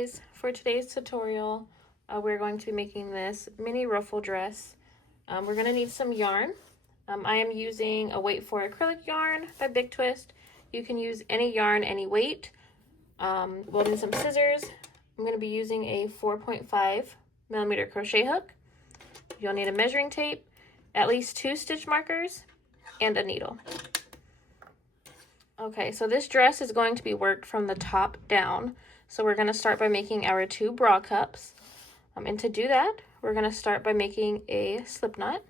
guys, for today's tutorial we're going to be making this mini ruffle dress. We're going to need some yarn. I am using a weight for acrylic yarn by Big Twist. You can use any yarn, any weight. We'll need some scissors. I'm going to be using a 4.5mm crochet hook. You'll need a measuring tape, at least 2 stitch markers, and a needle. Okay, so this dress is going to be worked from the top down. So we're going to start by making our 2 bra cups. And to do that, we're going to start by making a slip knot.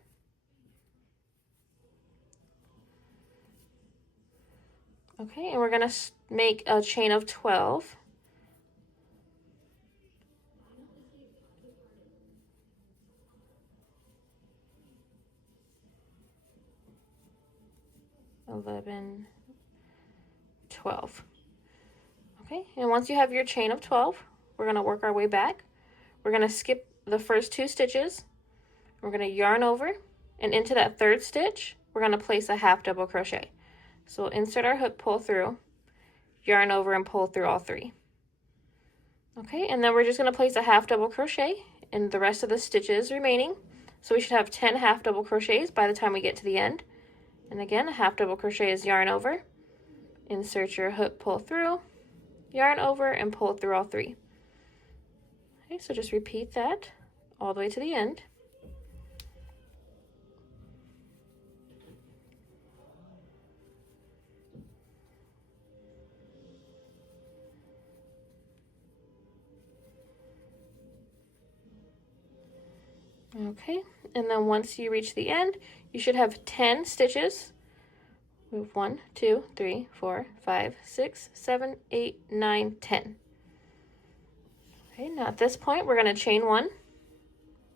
Okay, and we're going to make a chain of 12. $11, $12. Okay, and once you have your chain of 12, we're going to work our way back. We're going to skip the first 2 stitches. We're going to yarn over, and into that 3rd stitch, we're going to place a half double crochet. So we'll insert our hook, pull through, yarn over, and pull through all 3. Okay, and then we're just going to place a half double crochet in the rest of the stitches remaining. So we should have 10 half double crochets by the time we get to the end. And again, a half double crochet is yarn over, insert your hook, pull through, yarn over, and pull through all 3. Okay, so just repeat that all the way to the end. Okay, and then once you reach the end, you should have 10 stitches. Move 1, 2, 3, 4, 5, 6, 7, 8, 9, 10. Okay, now at this point, we're going to chain 1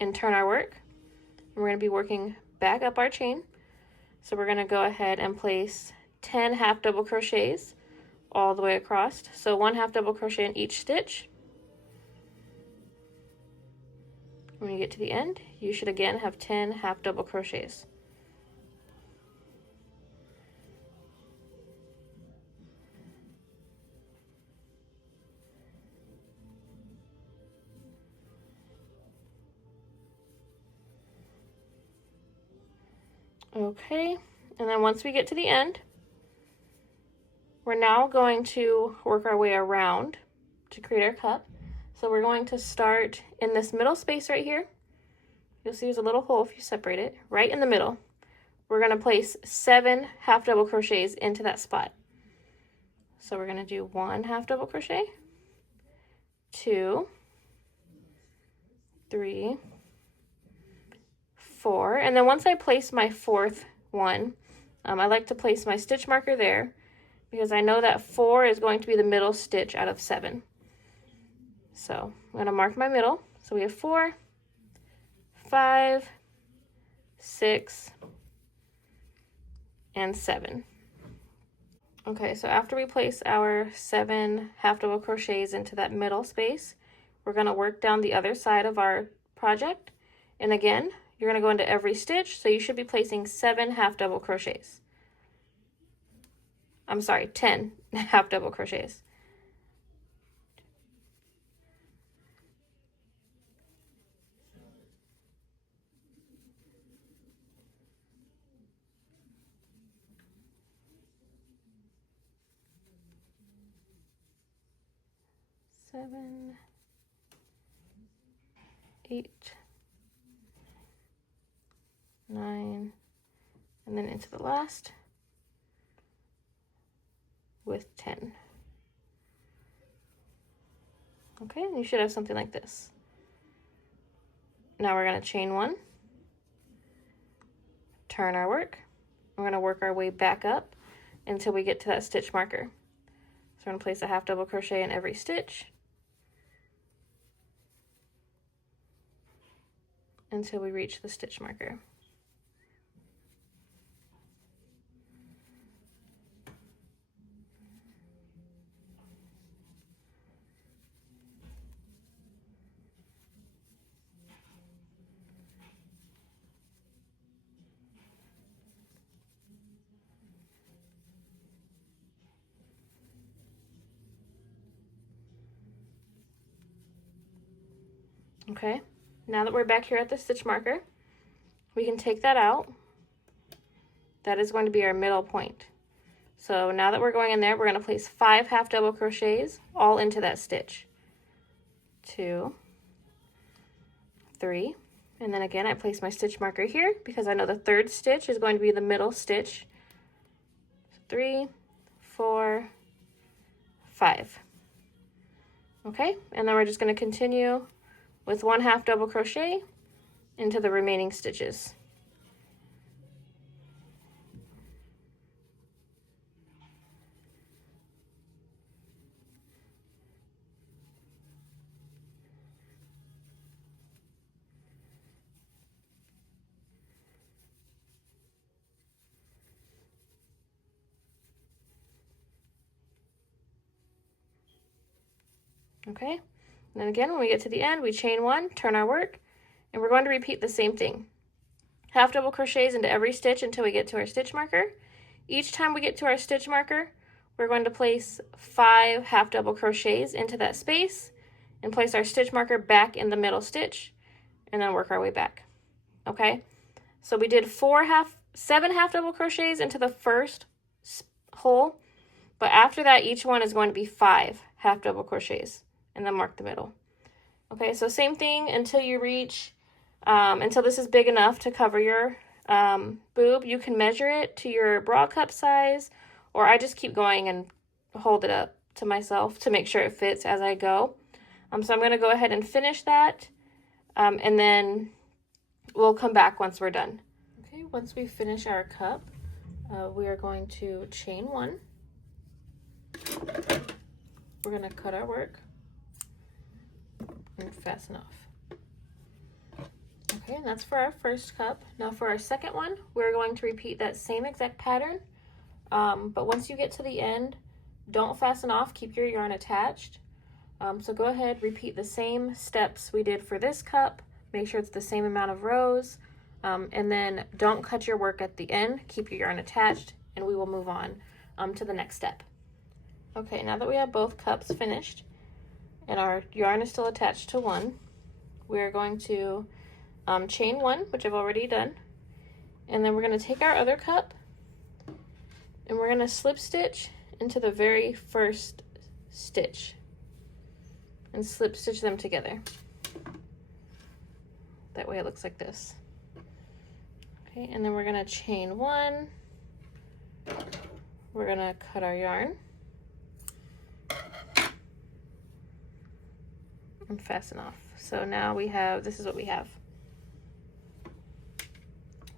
and turn our work. And we're going to be working back up our chain. So we're going to go ahead and place 10 half double crochets all the way across. So 1 half double crochet in each stitch. When you get to the end, you should again have 10 half double crochets. Okay, and then once we get to the end, we're now going to work our way around to create our cup. So we're going to start in this middle space right here. You'll see there's a little hole if you separate it, right in the middle. We're going to place 7 half double crochets into that spot. So we're going to do 1 half double crochet, 2, 3, 4, and then once I place my 4th one, I like to place my stitch marker there because I know that 4 is going to be the middle stitch out of 7. So I'm going to mark my middle. So we have 4, 5, 6, and 7. Okay, so after we place our 7 half double crochets into that middle space, we're going to work down the other side of our project. And again, you're going to go into every stitch, so you should be placing 7 half double crochets. I'm sorry, 10 half double crochets. Seven, 8, 9, and then into the last with 10. Okay, and you should have something like this. Now we're going to chain 1, turn our work. We're going to work our way back up until we get to that stitch marker. So we're going to place a half double crochet in every stitch until we reach the stitch marker. Okay, now that we're back here at the stitch marker, we can take that out. That is going to be our middle point. So now that we're going in there, we're going to place 5 half double crochets all into that stitch. 2, 3, and then again I place my stitch marker here because I know the third stitch is going to be the middle stitch. 3, 4, 5. Okay, and then we're just going to continue with 1 half double crochet into the remaining stitches. Okay, and then again, when we get to the end, we chain 1, turn our work, and we're going to repeat the same thing. Half double crochets into every stitch until we get to our stitch marker. Each time we get to our stitch marker, we're going to place 5 half double crochets into that space and place our stitch marker back in the middle stitch and then work our way back. Okay, so we did 7 half double crochets into the first hole, but after that, each one is going to be 5 half double crochets. And then mark the middle. Okay, so same thing until you reach, until this is big enough to cover your boob. You can measure it to your bra cup size, or I just keep going and hold it up to myself to make sure it fits as I go. So I'm going to go ahead and finish that, and then we'll come back once we're done. Okay, once we finish our cup, we are going to chain 1. We're going to cut our work and fasten off. Okay, and that's for our first cup. Now for our second one, we're going to repeat that same exact pattern, but once you get to the end, don't fasten off, keep your yarn attached. So go ahead, repeat the same steps we did for this cup, make sure it's the same amount of rows, and then don't cut your work at the end, keep your yarn attached, and we will move on to the next step. Okay, now that we have both cups finished, and our yarn is still attached to one, we're going to chain 1, which I've already done, and then we're going to take our other cup and we're going to slip stitch into the very first stitch and slip stitch them together. That way it looks like this. Okay, and then we're going to chain 1, we're going to cut our yarn and fasten off. So now we have, this is what we have.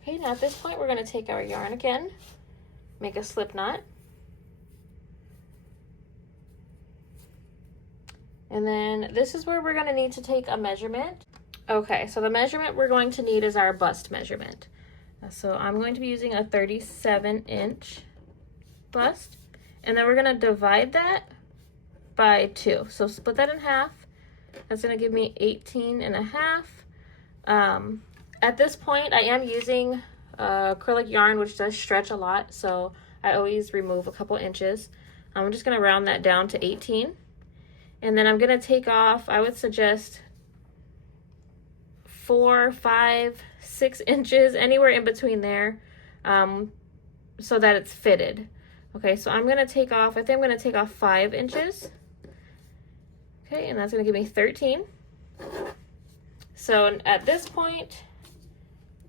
Okay, now at this point we're going to take our yarn again, make a slip knot, and then this is where we're going to need to take a measurement. Okay, so the measurement we're going to need is our bust measurement. So I'm going to be using a 37-inch bust, and then we're going to divide that by 2. So split that in half. That's going to give me 18.5. At this point, I am using acrylic yarn, which does stretch a lot, so I always remove a couple inches. I'm just going to round that down to 18. And then I'm going to take off, I would suggest 4, 5, 6 inches, anywhere in between there, so that it's fitted. Okay, so I'm going to take off, I think I'm going to take off 5 inches. Okay, and that's going to give me 13. So at this point,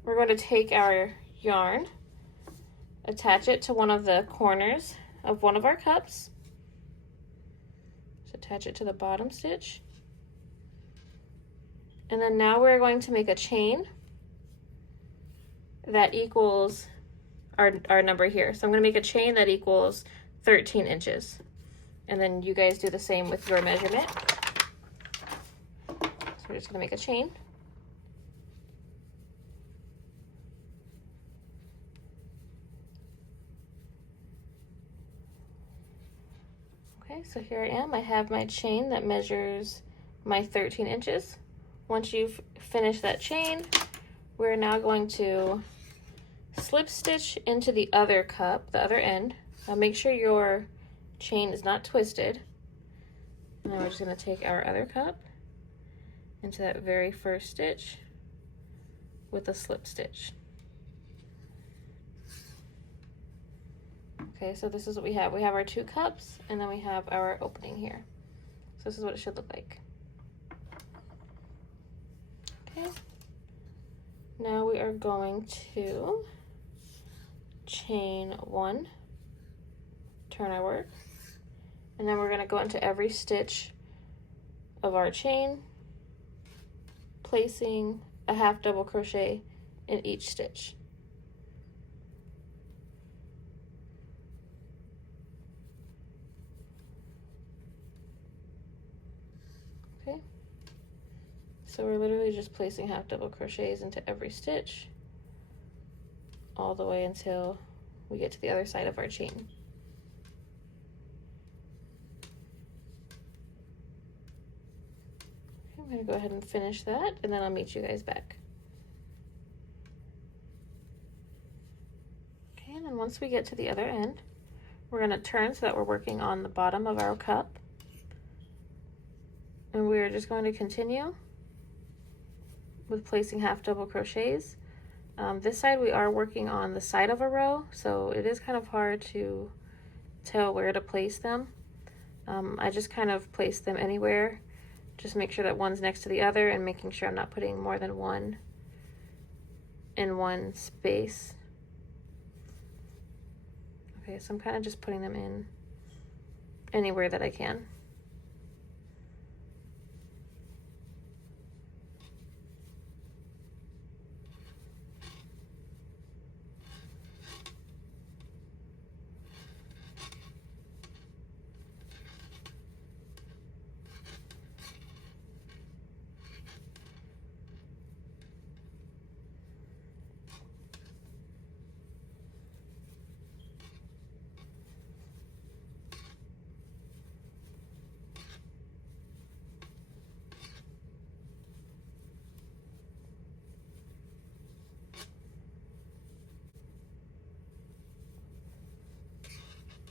we're going to take our yarn, attach it to one of the corners of one of our cups. Just attach it to the bottom stitch. And then now we're going to make a chain that equals our number here. So I'm going to make a chain that equals 13 inches. And then you guys do the same with your measurement. So we're just going to make a chain. Okay, so here I am. I have my chain that measures my 13 inches. Once you've finished that chain, we're now going to slip stitch into the other cup, the other end. Make sure your chain is not twisted. And then we're just going to take our other cup into that very first stitch with a slip stitch. Okay, so this is what we have. We have our 2 cups, and then we have our opening here. So this is what it should look like. Okay, now we are going to chain 1, turn our work, and then we're going to go into every stitch of our chain, placing a half double crochet in each stitch. Okay, so we're literally just placing half double crochets into every stitch all the way until we get to the other side of our chain. Okay, I'm going to go ahead and finish that, and then I'll meet you guys back. Okay, and then once we get to the other end, we're going to turn so that we're working on the bottom of our cup. And we're just going to continue with placing half double crochets. This side we are working on the side of a row, so it is kind of hard to tell where to place them. I just kind of place them anywhere. Just make sure that one's next to the other and making sure I'm not putting more than one in one space. Okay, so I'm kind of just putting them in anywhere that I can.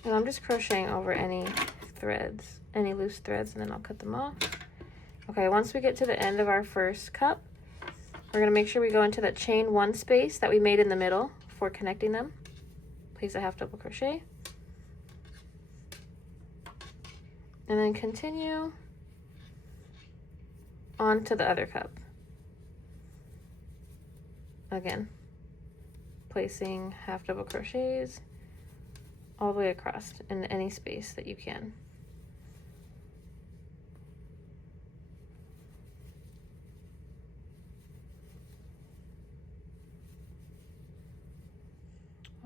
And I'm just crocheting over any threads, any loose threads, and then I'll cut them off. Okay, once we get to the end of our first cup, we're going to make sure we go into that chain 1 space that we made in the middle for connecting them. Place a half double crochet. And then continue on to the other cup. Again, placing half double crochets all the way across in any space that you can.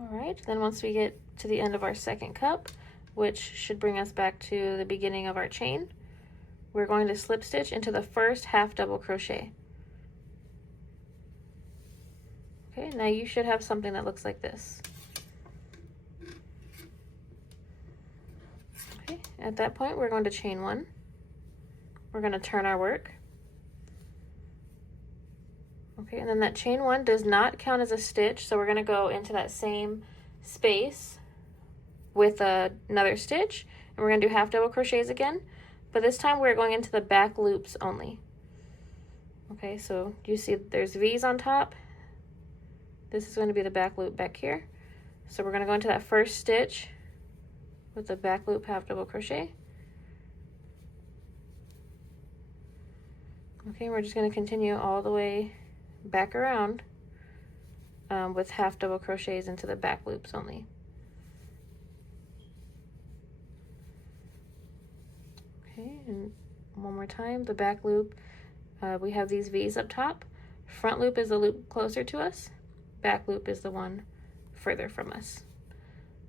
All right, then once we get to the end of our second cup, which should bring us back to the beginning of our chain, we're going to slip stitch into the first half double crochet. Okay, now you should have something that looks like this. Okay, at that point, we're going to chain 1. We're going to turn our work. Okay, and then that chain 1 does not count as a stitch, so we're going to go into that same space with another stitch, and we're going to do half double crochets again, but this time we're going into the back loops only. Okay, so you see there's V's on top. This is going to be the back loop back here. So we're going to go into that first stitch with the back loop half double crochet. Okay, we're just going to continue all the way back around with half double crochets into the back loops only. Okay, and one more time, the back loop, we have these V's up top. Front loop is the loop closer to us. Back loop is the one further from us.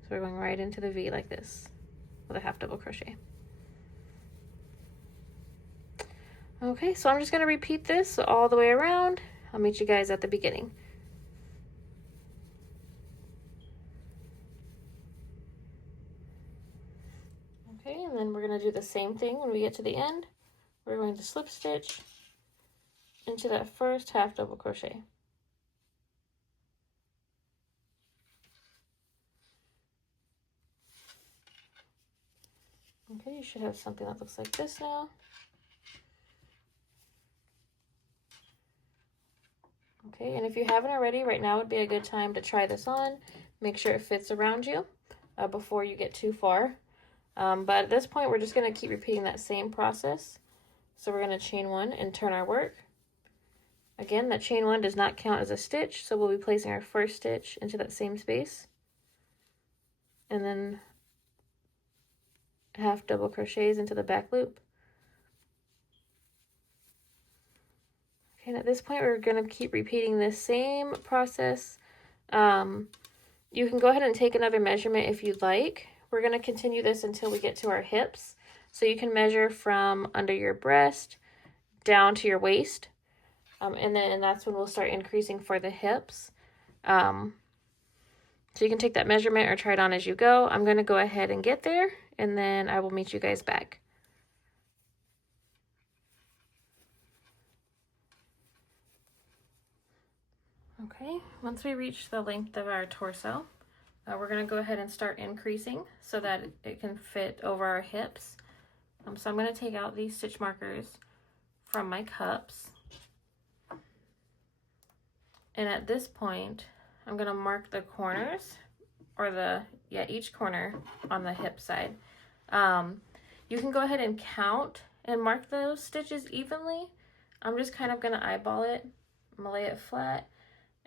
So we're going right into the V like this with a half double crochet. Okay, so I'm just going to repeat this all the way around. I'll meet you guys at the beginning. Okay, and then we're going to do the same thing when we get to the end. We're going to slip stitch into that first half double crochet. Okay, you should have something that looks like this now. Okay, and if you haven't already, right now would be a good time to try this on. Make sure it fits around you before you get too far. But at this point, we're just going to keep repeating that same process. So we're going to chain 1 and turn our work. Again, that chain 1 does not count as a stitch, so we'll be placing our first stitch into that same space. And then half double crochets into the back loop. Okay, and at this point, we're going to keep repeating this same process. You can go ahead and take another measurement if you'd like. We're going to continue this until we get to our hips. So you can measure from under your breast down to your waist. And then that's when we'll start increasing for the hips. So you can take that measurement or try it on as you go. I'm going to go ahead and get there, and then I will meet you guys back. Okay, once we reach the length of our torso, we're going to go ahead and start increasing so that it can fit over our hips. So I'm going to take out these stitch markers from my cups. And at this point, I'm going to mark the corners, or each corner on the hip side. You can go ahead and count and mark those stitches evenly. I'm just kind of going to eyeball it. I'm going to lay it flat,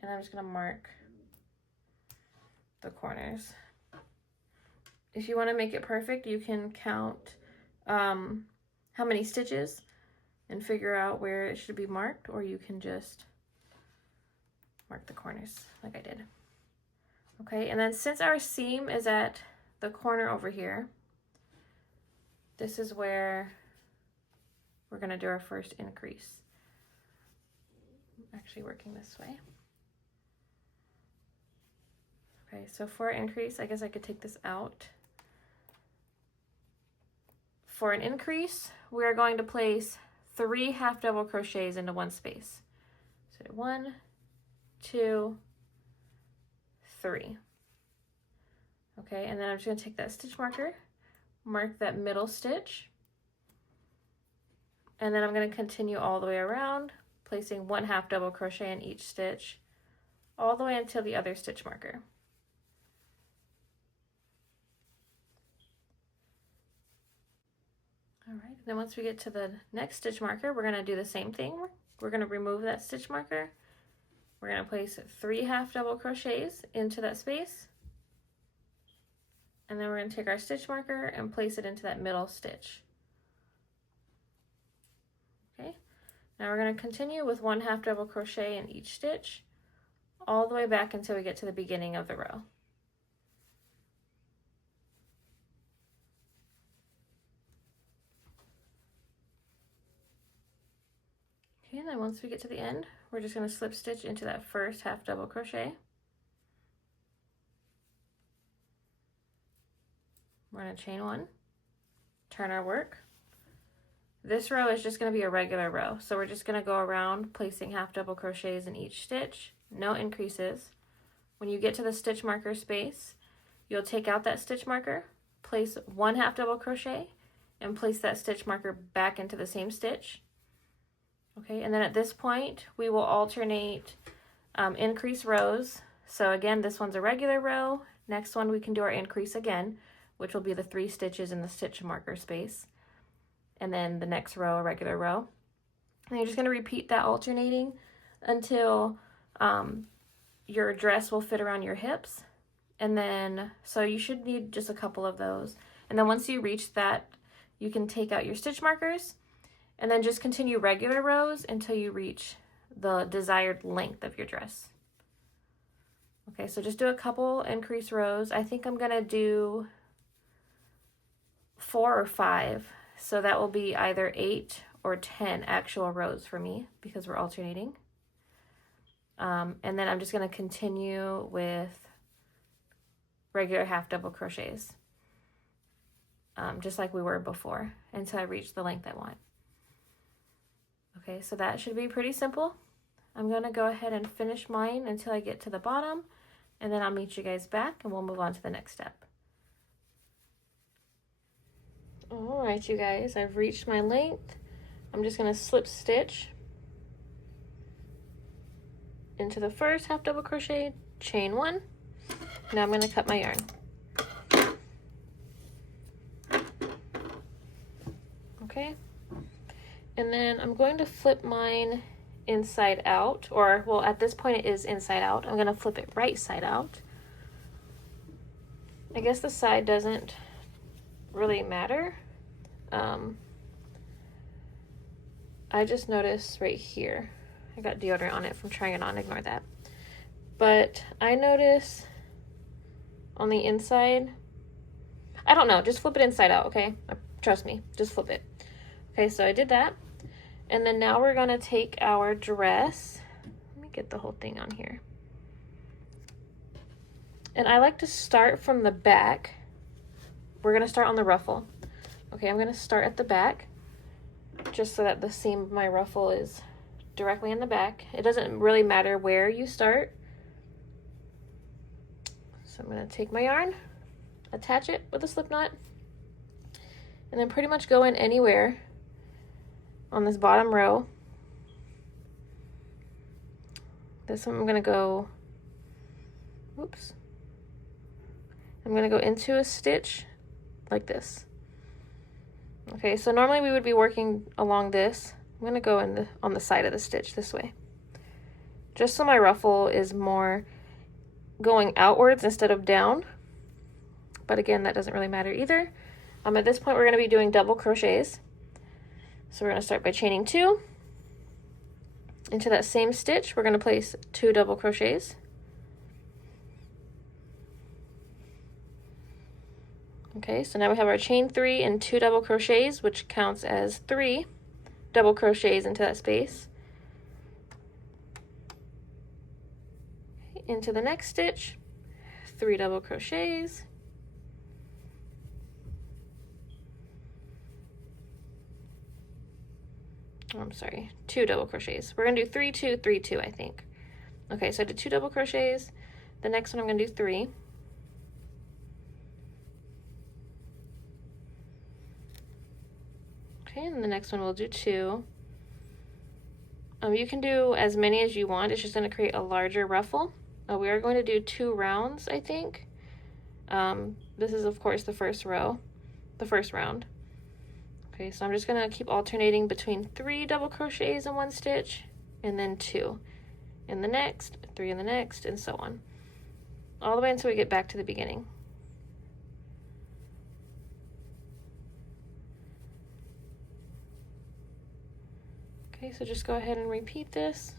and I'm just going to mark the corners. If you want to make it perfect, you can count how many stitches and figure out where it should be marked, or you can just mark the corners like I did. Okay, and then since our seam is at the corner over here, this is where we're going to do our first increase. I'm actually working this way. Okay, so for an increase, I guess I could take this out. For an increase, we are going to place 3 half double crochets into one space. So 1, 2, 3. Okay, and then I'm just going to take that stitch marker, mark that middle stitch, and then I'm going to continue all the way around, placing 1 half double crochet in each stitch, all the way until the other stitch marker. All right, then once we get to the next stitch marker, we're going to do the same thing. We're going to remove that stitch marker. We're going to place 3 half double crochets into that space. And then we're going to take our stitch marker and place it into that middle stitch. Okay, now we're going to continue with 1 half double crochet in each stitch, all the way back until we get to the beginning of the row. Okay, and then once we get to the end, we're just going to slip stitch into that first half double crochet. We're going to chain 1, turn our work. This row is just going to be a regular row, so we're just going to go around placing half double crochets in each stitch, no increases. When you get to the stitch marker space, you'll take out that stitch marker, place 1 half double crochet, and place that stitch marker back into the same stitch. Okay, and then at this point, we will alternate increase rows. So again, this one's a regular row. Next one, we can do our increase again, which will be the 3 stitches in the stitch marker space. And then the next row, a regular row. And you're just going to repeat that alternating until your dress will fit around your hips. And then, so you should need just a couple of those. And then once you reach that, you can take out your stitch markers and then just continue regular rows until you reach the desired length of your dress. Okay, so just do a couple increase rows. I think I'm going to do 4 or 5. So that will be either 8 or 10 actual rows for me because we're alternating. And then I'm just going to continue with regular half double crochets, just like we were before, until I reach the length I want. Okay, so that should be pretty simple. I'm going to go ahead and finish mine until I get to the bottom, and then I'll meet you guys back and we'll move on to the next step. All right, you guys, I've reached my length. I'm just going to slip stitch into the first half double crochet, chain 1. Now I'm going to cut my yarn. Okay, and then I'm going to flip mine inside out, or well, at this point it is inside out. I'm going to flip it right side out. I guess the side doesn't really matter. I just noticed right here, I got deodorant on it from trying it on, ignore that. But I notice on the inside, I don't know, just flip it inside out, okay? Trust me, just flip it. Okay, so I did that. And then now we're gonna take our dress. Let me get the whole thing on here. And I like to start from the back. We're gonna start on the ruffle. Okay, I'm gonna start at the back, just so that the seam of my ruffle is directly in the back. It doesn't really matter where you start. So I'm gonna take my yarn, attach it with a slip knot, and then pretty much go in anywhere on this bottom row. This one I'm gonna go, oops. I'm gonna go into a stitch like this. Okay, so normally we would be working along this. I'm gonna go in on the side of the stitch this way, just so my ruffle is more going outwards instead of down. But again, that doesn't really matter either. At this point, we're gonna be doing double crochets. So we're gonna start by chaining 2. Into that same stitch, we're gonna place 2 double crochets. Okay, so now we have our chain 3 and 2 double crochets, which counts as 3 double crochets into that space. Into the next stitch, 3 double crochets. I'm sorry, 2 double crochets. We're gonna do 3, 2, 3, 2, I think. Okay, so I did 2 double crochets. The next one I'm gonna do 3. Okay, and the next one we'll do 2. You can do as many as you want. It's just gonna create a larger ruffle. We are going to do 2 rounds, I think. This is of course the first round. Okay, so I'm just gonna keep alternating between 3 double crochets in one stitch, and then 2 in the next, 3 in the next, and so on. All the way until we get back to the beginning. Okay, so just go ahead and repeat this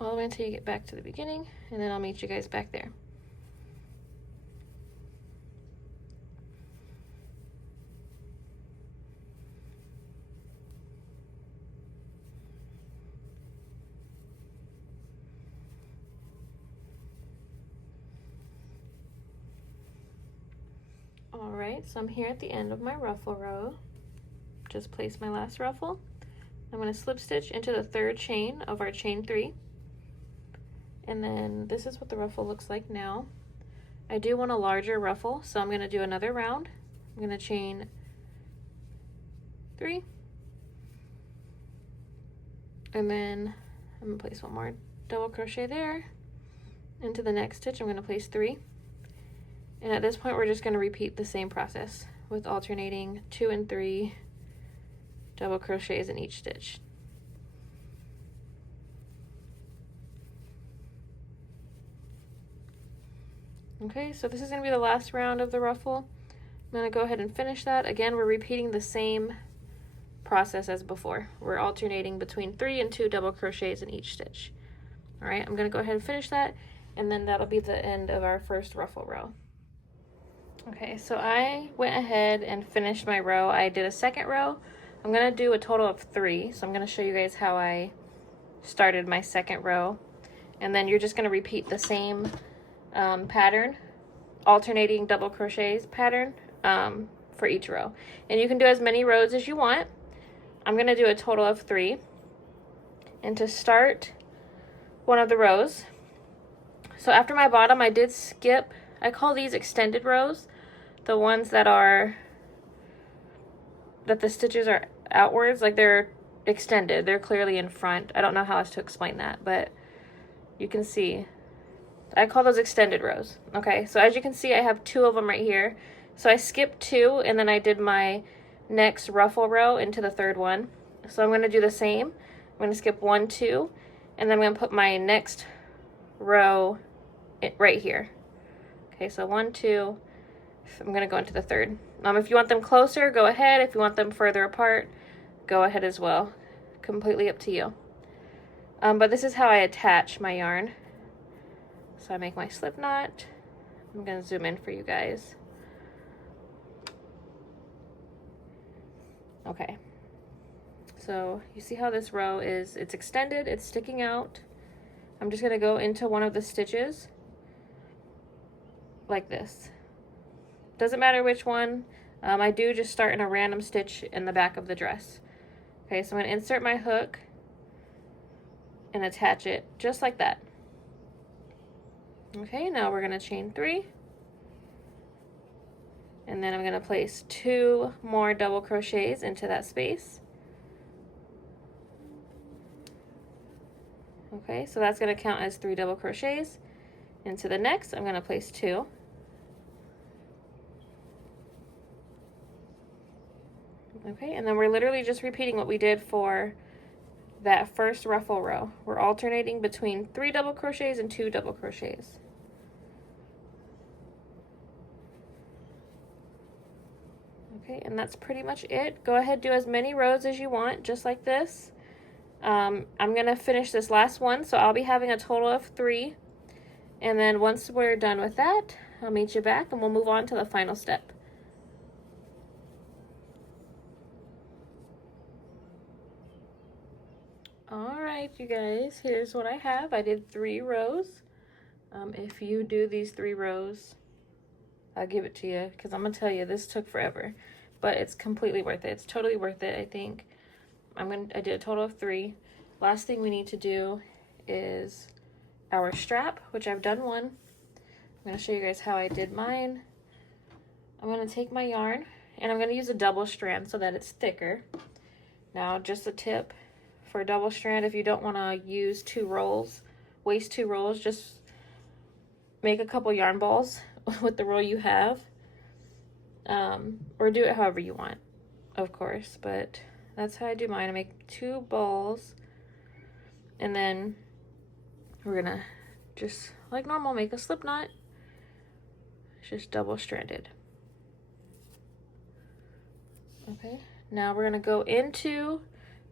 all the way until you get back to the beginning, and then I'll meet you guys back there. Alright, so I'm here at the end of my ruffle row. Just place my last ruffle. I'm going to slip stitch into the 3rd chain of our chain 3. And then this is what the ruffle looks like now. I do want a larger ruffle, so I'm going to do another round. I'm going to chain 3. And then I'm going to place one more double crochet there. Into the next stitch, I'm going to place 3. And at this point, we're just going to repeat the same process with alternating 2 and 3 double crochets in each stitch. Okay, so this is going to be the last round of the ruffle. I'm going to go ahead and finish that. Again, we're repeating the same process as before. We're alternating between 3 and 2 double crochets in each stitch. All right, I'm going to go ahead and finish that, and then that'll be the end of our first ruffle row. Okay, so I went ahead and finished my row. I did a second row. I'm going to do a total of 3, so I'm going to show you guys how I started my second row. And then you're just going to repeat the same pattern, alternating double crochets pattern for each row. And you can do as many rows as you want. I'm going to do a total of 3. And to start one of the rows, so after my bottom, I did skip, I call these extended rows, the ones that the stitches are outwards, like they're extended, they're clearly in front. I don't know how else to explain that, but you can see, I call those extended rows. Okay, so as you can see, I have 2 of them right here. So I skipped 2, and then I did my next ruffle row into the 3rd one. So I'm going to do the same. I'm going to skip 1, 2, and then I'm going to put my next row right here. Okay, so 1, 2, I'm going to go into the 3rd. If you want them closer, go ahead. If you want them further apart, go ahead as well. Completely up to you. But this is how I attach my yarn. So I make my slip knot. I'm going to zoom in for you guys. Okay. So you see how this row is, it's extended, it's sticking out. I'm just going to go into one of the stitches like this. Doesn't matter which one. I do just start in a random stitch in the back of the dress. Okay, so I'm going to insert my hook and attach it just like that. Okay, now we're going to chain 3. And then I'm going to place 2 more double crochets into that space. Okay, so that's going to count as 3 double crochets. Into the next, I'm going to place 2. Okay, and then we're literally just repeating what we did for that first ruffle row. We're alternating between 3 double crochets and 2 double crochets. Okay, and that's pretty much it. Go ahead, do as many rows as you want, just like this. I'm gonna finish this last one, so I'll be having a total of 3. And then once we're done with that, I'll meet you back and we'll move on to the final step. Alright, you guys, here's what I have. I did 3 rows. If you do these 3 rows, I'll give it to you, because I'm gonna tell you, this took forever. But it's completely worth it. It's totally worth it, I think. I did a total of 3. Last thing we need to do is our strap, which I've done 1. I'm going to show you guys how I did mine. I'm going to take my yarn and I'm going to use a double strand so that it's thicker. Now, just a tip for a double strand, if you don't want to use 2 rolls, waste 2 rolls, just make a couple yarn balls with the roll you have, or do it however you want, of course, but that's how I do mine. I make 2 balls, and then we're gonna just, like normal, make a slip knot. It's just double stranded. Okay, now we're gonna go into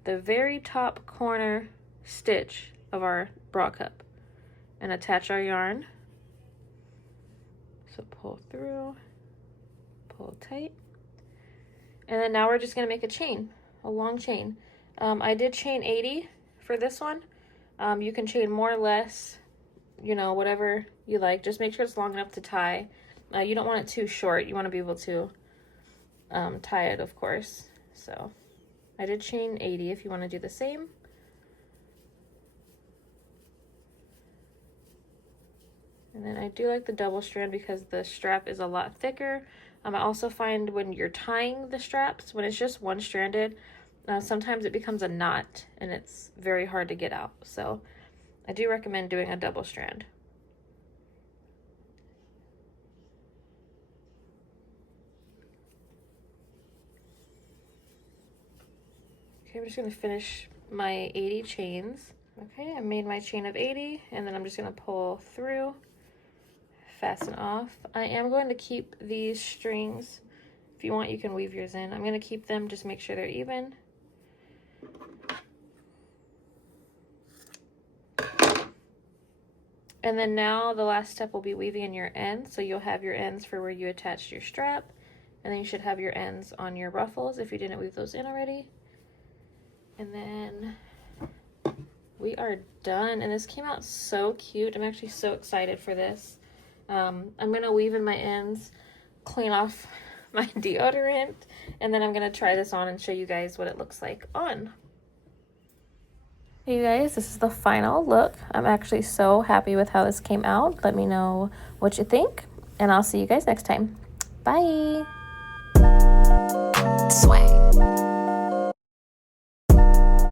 the very top corner stitch of our bra cup and attach our yarn. So pull through, pull tight, and then now we're just gonna make a chain, a long chain. I did chain 80 for this one. You can chain more or less, you know, whatever you like. Just make sure it's long enough to tie. You don't want it too short. You want to be able to tie it, of course. So I did chain 80 if you want to do the same. And then I do like the double strand because the strap is a lot thicker. I also find when you're tying the straps, when it's just one stranded, sometimes it becomes a knot and it's very hard to get out. So I do recommend doing a double strand. Okay, I'm just going to finish my 80 chains. Okay, I made my chain of 80 and then I'm just going to pull through, fasten off. I am going to keep these strings. If you want, you can weave yours in. I'm going to keep them, just make sure they're even. And then now the last step will be weaving in your ends. So you'll have your ends for where you attached your strap. And then you should have your ends on your ruffles if you didn't weave those in already. And then we are done. And this came out so cute. I'm actually so excited for this. I'm going to weave in my ends, clean off my deodorant, and then I'm going to try this on and show you guys what it looks like on. Hey you guys, this is the final look. I'm actually so happy with how this came out. Let me know what you think, and I'll see you guys next time. Bye! Swag.